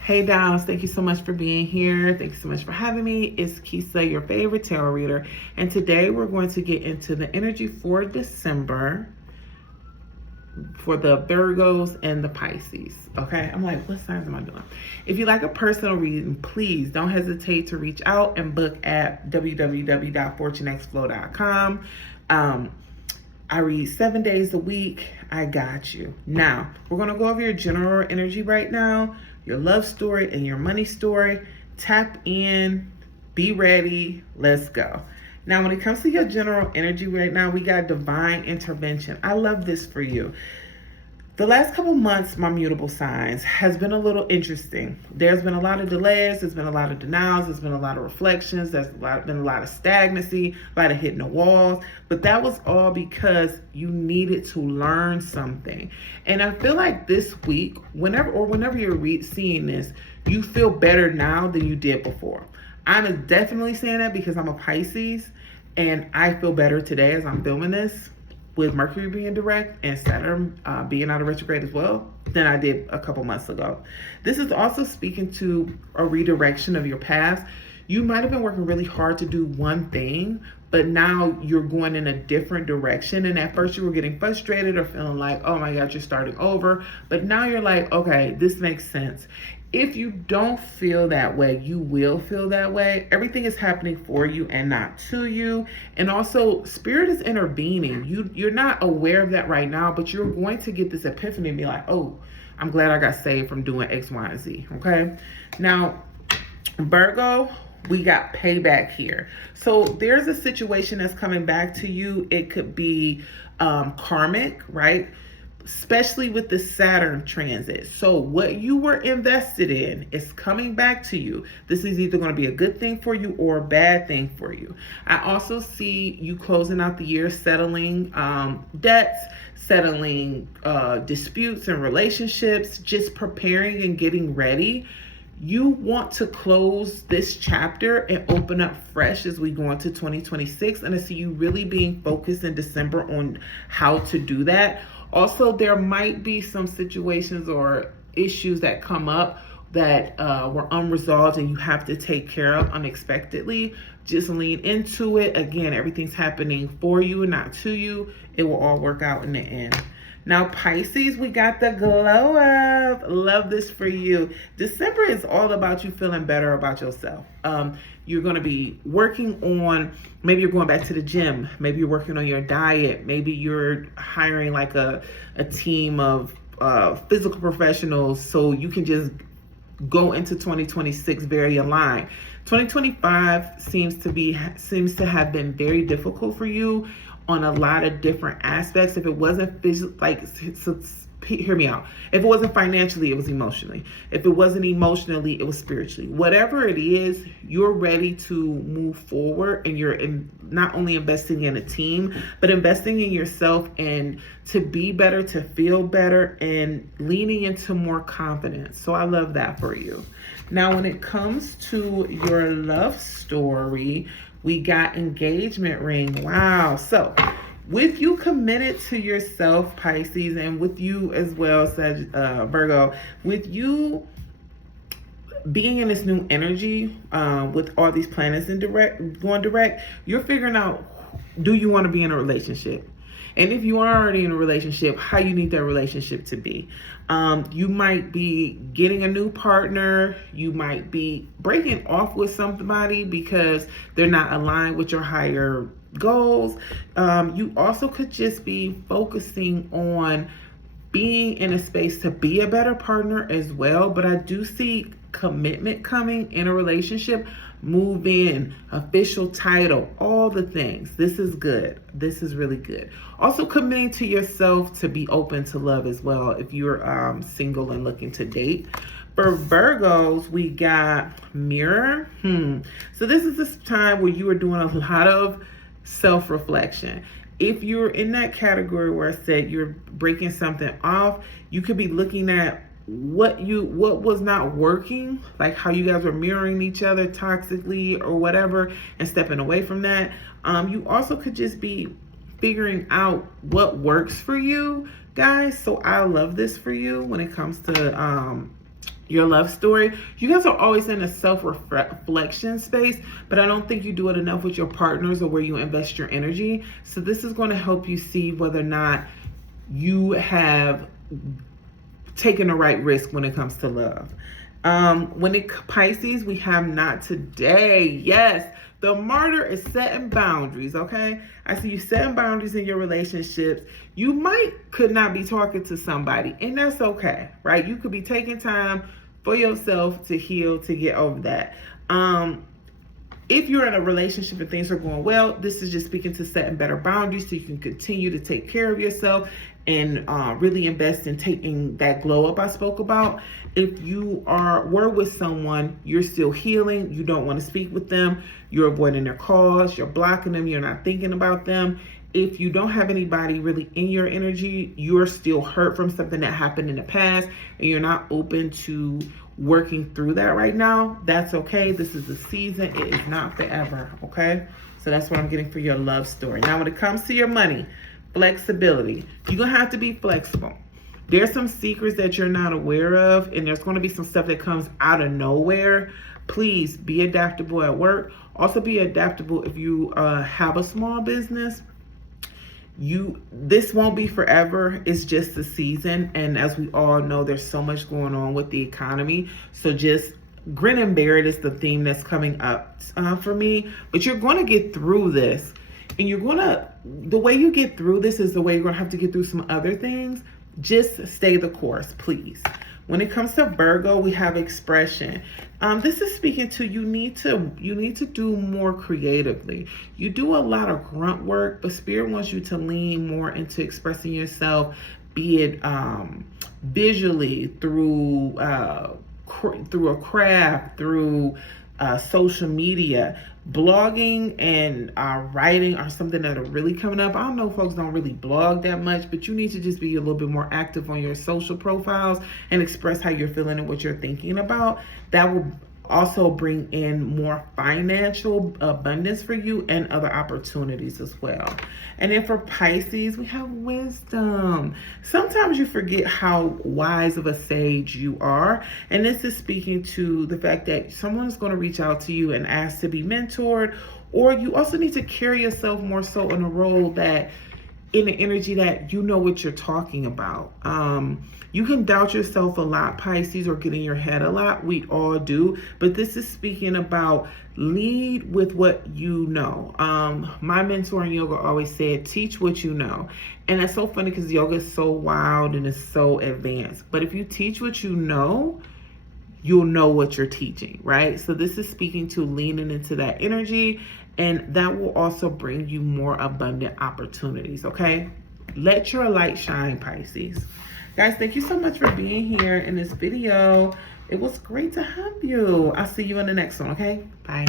Hey Downs, thank you so much for being here. Thank you so much for having me. It's Kisa, your favorite tarot reader. And today we're going to get into the energy for December for the Virgos and the Pisces. Okay, I'm like, what signs am I doing? If you like a personal reading, please don't hesitate to reach out and book at www.fortunexflow.com. I read 7 days a week. I got you. Now, we're going to go over your general energy right now, your love story and your money story. Tap in, be ready, let's go. Now, when it comes to your general energy right now, we got divine intervention. I love this for you. The last couple months, my mutable signs has been a little interesting. There's been a lot of delays. There's been a lot of denials. There's been a lot of reflections. Been a lot of stagnancy, a lot of hitting the walls. But that was all because you needed to learn something. And I feel like this week, whenever you're seeing this, you feel better now than you did before. I'm definitely saying that because I'm a Pisces, and I feel better today as I'm filming this, with Mercury being direct and Saturn being out of retrograde as well, than I did a couple months ago. This is also speaking to a redirection of your path. You might have been working really hard to do one thing, but now you're going in a different direction. And at first you were getting frustrated or feeling like, oh my God, you're starting over. But now you're like, okay, this makes sense. If you don't feel that way, you will feel that way. Everything is happening for you and not to you. And also, spirit is intervening. You're not aware of that right now, but you're going to get this epiphany and be like, oh, I'm glad I got saved from doing X, Y, and Z. Okay? Now, Virgo, we got payback here. So there's a situation that's coming back to you. It could be karmic, right? Especially with the Saturn transit. So what you were invested in is coming back to you. This is either going to be a good thing for you or a bad thing for you. I also see you closing out the year, settling debts, settling disputes and relationships, just preparing and getting ready. You want to close this chapter and open up fresh as we go into 2026. And I see you really being focused in December on how to do that. Also, there might be some situations or issues that come up that were unresolved and you have to take care of unexpectedly. Just lean into it. Again, everything's happening for you and not to you. It will all work out in the end. Now, Pisces, we got the glow up. Love this for you. December is all about you feeling better about yourself. You're going to be working on, maybe you're going back to the gym. Maybe you're working on your diet. Maybe you're hiring like a team of physical professionals so you can just go into 2026 very aligned. 2025 seems to have been very difficult for you on a lot of different aspects. If it wasn't hear me out. If it wasn't financially, it was emotionally. If it wasn't emotionally, it was spiritually. Whatever it is, you're ready to move forward, and you're not only investing in a team, but investing in yourself and to be better, to feel better, and leaning into more confidence. So I love that for you. Now, when it comes to your love story, we got engagement ring. Wow. So with you committed to yourself, Pisces, and with you as well, Virgo, with you being in this new energy, with all these planets going direct, you're figuring out, do you want to be in a relationship? And if you are already in a relationship, how you need that relationship to be. You might be getting a new partner. You might be breaking off with somebody because they're not aligned with your higher goals. You also could just be focusing on being in a space to be a better partner as well. But I do see commitment coming in a relationship, move in, official title, all the things. This is good. This is really good. Also committing to yourself to be open to love as well if you're single and looking to date. For Virgos, we got mirror. So this is this time where you are doing a lot of self-reflection. If you're in that category where I said you're breaking something off, you could be looking at what was not working, like how you guys were mirroring each other toxically or whatever, and stepping away from that. You also could just be figuring out what works for you guys. So I love this for you when it comes to your love story. You guys are always in a self-reflection space, but I don't think you do it enough with your partners or where you invest your energy. So this is going to help you see whether or not you have taken the right risk when it comes to love. Pisces, we have not today. Yes, the martyr is setting boundaries, okay? I see you setting boundaries in your relationships. You could not be talking to somebody, and that's okay, right? You could be taking time for yourself to heal, to get over that. If you're in a relationship and things are going well, this is just speaking to setting better boundaries so you can continue to take care of yourself and really invest in taking that glow up I spoke about. If you were with someone, you're still healing, you don't want to speak with them, you're avoiding their calls, you're blocking them, you're not thinking about them. If you don't have anybody really in your energy, you're still hurt from something that happened in the past and you're not open to working through that right now, that's okay. This is a season. It is not forever, okay? So that's what I'm getting for your love story. Now, when it comes to your money, flexibility. You're going to have to be flexible. There's some secrets that you're not aware of, and there's going to be some stuff that comes out of nowhere. Please be adaptable at work. Also be adaptable if you have a small business. This won't be forever. It's just a season, and as we all know, there's so much going on with the economy. So just grin and bear it is the theme that's coming up for me. But you're going to get through this, and the way you get through this is the way you're going to have to get through some other things. Just stay the course, please. When it comes to Virgo, we have expression. This is speaking to you need to do more creatively. You do a lot of grunt work, but Spirit wants you to lean more into expressing yourself, be it visually through a craft, through social media. Blogging and writing are something that are really coming up. I don't know, folks don't really blog that much, but you need to just be a little bit more active on your social profiles and express how you're feeling and what you're thinking about. That will also bring in more financial abundance for you and other opportunities as well. And then for Pisces, we have wisdom. Sometimes you forget how wise of a sage you are. And this is speaking to the fact that someone is going to reach out to you and ask to be mentored, or you also need to carry yourself more so in a role that in the energy that you know what you're talking about. You can doubt yourself a lot, Pisces, or get in your head a lot. We all do. But this is speaking about lead with what you know. My mentor in yoga always said, teach what you know. And that's so funny because yoga is so wild and it's so advanced. But if you teach what you know, you'll know what you're teaching, right? So this is speaking to leaning into that energy, and that will also bring you more abundant opportunities, okay? Let your light shine, Pisces. Guys, thank you so much for being here in this video. It was great to have you. I'll see you in the next one, okay? Bye.